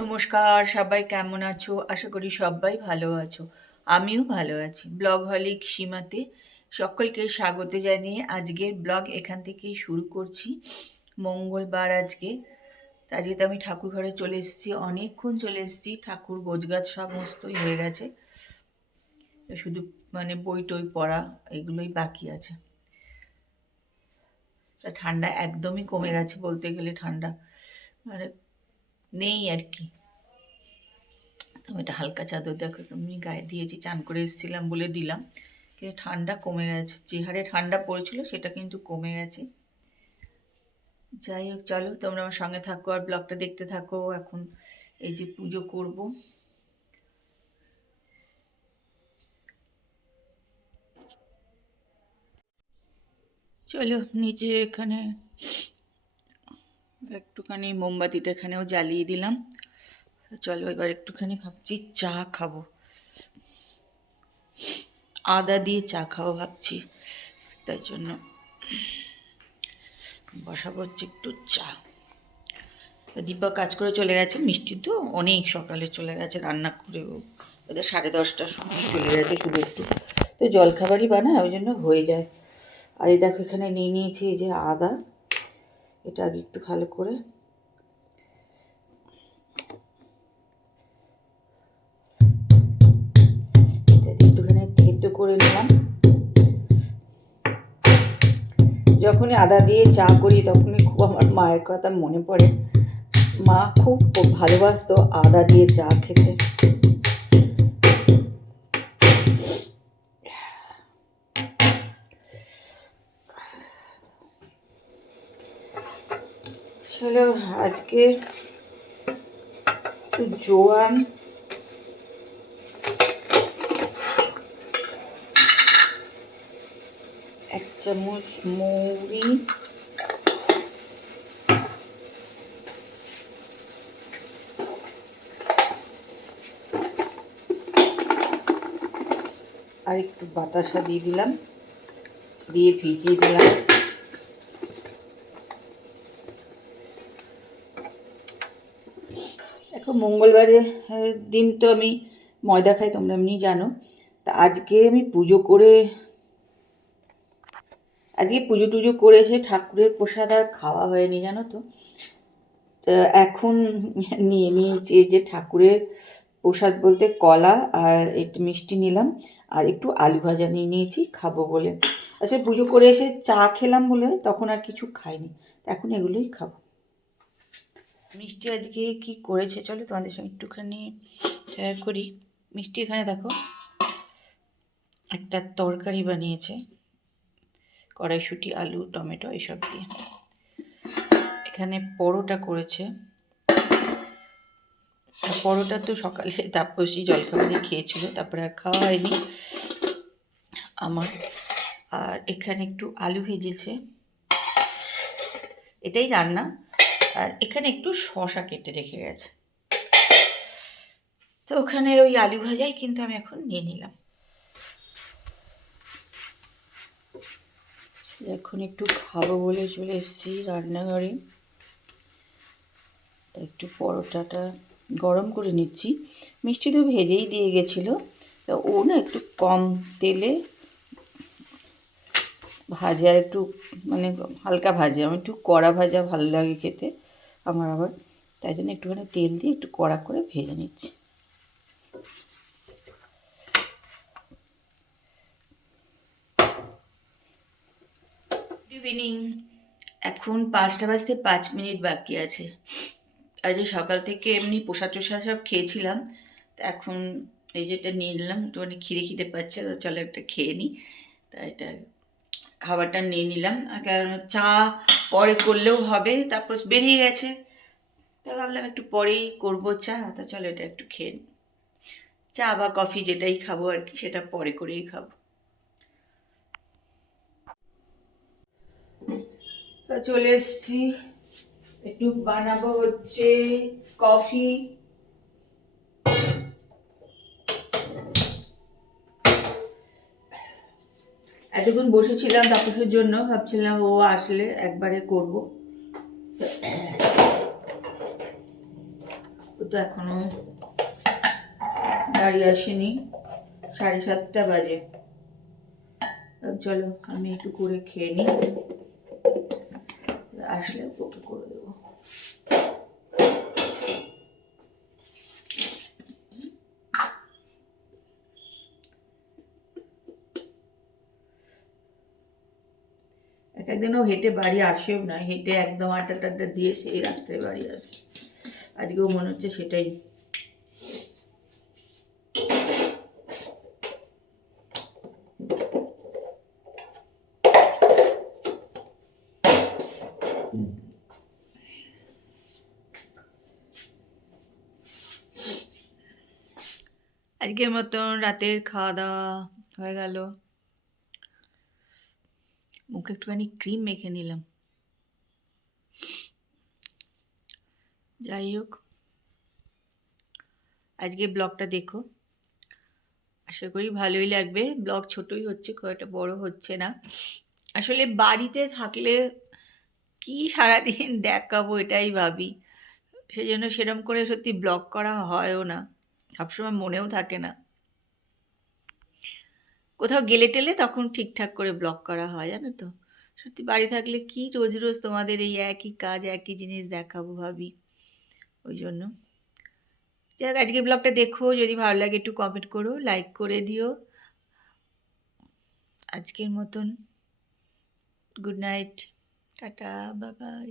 নমস্কার, সবাই কেমন আছো? আশা করি সবাই ভালো আছো। আমিও ভালো আছি। ব্লগহলিক সীমাতে সকলকে স্বাগত জানিয়ে আজকের ব্লগ এখান থেকেই শুরু করছি। মঙ্গলবার আজকে। আজকে তো আমি ঠাকুর ঘরে চলে এসেছি, অনেকক্ষণ চলে এসেছি। ঠাকুর গোছগাছ সমস্তই হয়ে গেছে, শুধু বই টই পড়া এগুলোই বাকি আছে। ঠান্ডা একদমই কমে গেছে বলতে গেলে, ঠান্ডা নেই আর কি। আমি একটা হালকা চাদর দেখো আমি গায়ে দিয়েছি, চান করে এসেছিলাম বলে দিলাম, কিন্তু ঠান্ডা কমে গেছে। যে হারে ঠান্ডা পড়েছিল সেটা কিন্তু কমে গেছে। যাই হোক, চলো তোমরা আমার সঙ্গে থাকো আর ব্লগটা দেখতে থাকো। এখন এই যে পুজো করব, চলো নিচে এখানে একটুখানি মোমবাতিটা এখানেও জ্বালিয়ে দিলাম। চলো এবার একটুখানি ভাবছি চা খাবো, আদা দিয়ে চা খাবো ভাবছি, তাই জন্য বসাবো হচ্ছে একটু চা। দীপা কাজ করে চলে গেছে, মিষ্টি তো অনেক সকালে চলে গেছে, রান্না করে ওদের 10:30টার সময় চলে গেছে। শুধু একটু তো জলখাবারই বানায়, ওই জন্য হয়ে যায়। আর এই দেখো এখানে নিয়ে নিয়েছি এই যে আদা, এটা আগে একটু ভালো করে একটুখানি থেতো করে নিলাম। যখনই আদা দিয়ে চা করি তখনই খুব আমার মায়ের কথা মনে পড়ে। মা খুব ভালোবাসতো আদা দিয়ে চা খেতে। চলো আজকে একটু জোয়ান, এক চামচ মৌরি, আর একটু বাতাসা দিয়ে দিলাম, দিয়ে ভিজিয়ে দিলাম। দেখো মঙ্গলবারের দিন তো আমি ময়দা খাই, তোমরা এমনি জানো। তা আজকে আমি পুজো টুজো করে এসে ঠাকুরের প্রসাদ আর খাওয়া হয়নি, জানো তো। এখন নিয়ে নিয়েছি এই যে ঠাকুরের প্রসাদ বলতে কলা আর একটু মিষ্টি নিলাম, আর একটু আলু ভাজা নিয়ে নিয়েছি খাবো বলে। আচ্ছা, পুজো করে এসে চা খেলাম বলে তখন আর কিছু খাইনি, এখন এগুলোই খাবো। মিষ্টি আজকে কি করেছে চলো তোমাদের সঙ্গে একটুখানি শেয়ার করি। মিষ্টি এখানে দেখো একটা তরকারি বানিয়েছে, কড়াইশুঁটি, আলু, টমেটো এসব দিয়ে। এখানে পরোটা করেছে। পরোটা তো সকালে তাপসী জলখাবারে খেয়েছিল, তারপরে আর খাওয়া হয়নি আমার। আর এখানে একটু আলু ভেজেছে, এটাই রান্না। আর এখানে একটু শসা কেটে রেখে গেছে, তো ওখানে ওই আলু ভাজাই কিন্তু আমি এখন নিয়ে নিলাম। এখন একটু খাবো বলে চলে এসেছি রান্নাঘরে, একটু পরোটাটা গরম করে নিচ্ছি। মিষ্টি তো ভেজেই দিয়ে গেছিলো, তা ও না একটু কম তেলে ভাজে, আর একটু হালকা ভাজে। আমার একটু কড়া ভাজা ভালো লাগে খেতে আমার আবার, তাই জন্য একটুখানি তেল দিয়ে একটু কড়া করে ভেজে নিচ্ছি। ইভিনিং, এখন 5টা বাজতে 5 মিনিট বাকি আছে। আজ সকাল থেকে এমনি পোষা টোষা সব খেয়েছিলাম, এখন এই যেটা নিয়ে নিলাম, একটুখানি খিদে পাচ্ছে, তো চলো একটা খেয়ে নিই। তা এটা খাবারটা নিয়ে নিলাম, কারণ চা পরে করলেও হবে, তারপর বেরিয়ে গেছে, তা ভাবলাম একটু পরেই করবো চা, তা চলো এটা একটু খেয়ে নিই। চা বা কফি যেটাই খাবো আর কি, সেটা পরে করেই খাবো। তা চলে এসছি, একটু বানাবো হচ্ছে কফি। এতক্ষণ বসেছিলাম তাপসের জন্য, ভাবছিলাম ও আসলে একবারে করব, ও তো এখনো দাঁড়িয়ে আসেনি, 7:30 বাজে। চলো আমি একটু করে খেয়ে নিই, আসলে ওকে করে দেবো। একদিনও হেঁটে বাড়ি আসেও না, হেঁটে একদম আড্ডা টাড্ডা দিয়ে সেই রাত্রে বাড়ি আসে। আজকেও মনে হচ্ছে সেটাই। আজকের মতন রাতের খাওয়া দাওয়া হয়ে গেল, মুখে একটুখানি ক্রিম মেখে নিলাম। যাই হোক, আজকে ব্লগটা দেখো, আশা করি ভালোই লাগবে। ব্লগ ছোটই হচ্ছে, খুব একটা বড় হচ্ছে না। আসলে বাড়িতে থাকলে কি সারাদিন দেখাবো এটাই ভাবি, সেই জন্য সেরম করে সত্যি ব্লগ করা হয়ও না, সবসময় মনেও থাকে না। কোথাও গেলে টেলে তখন ঠিকঠাক করে ব্লগ করা হয়, জানো তো। সত্যি বাড়ি থাকলে কি রোজ রোজ তোমাদের এই একই কাজ, একই জিনিস দেখাবো ভাবি, ওই জন্য। যাক, আজকে ব্লগটা দেখো, যদি ভালো লাগে একটু কমেন্ট করো, লাইক করে দিও। আজকের মতন good night, tata, bye bye.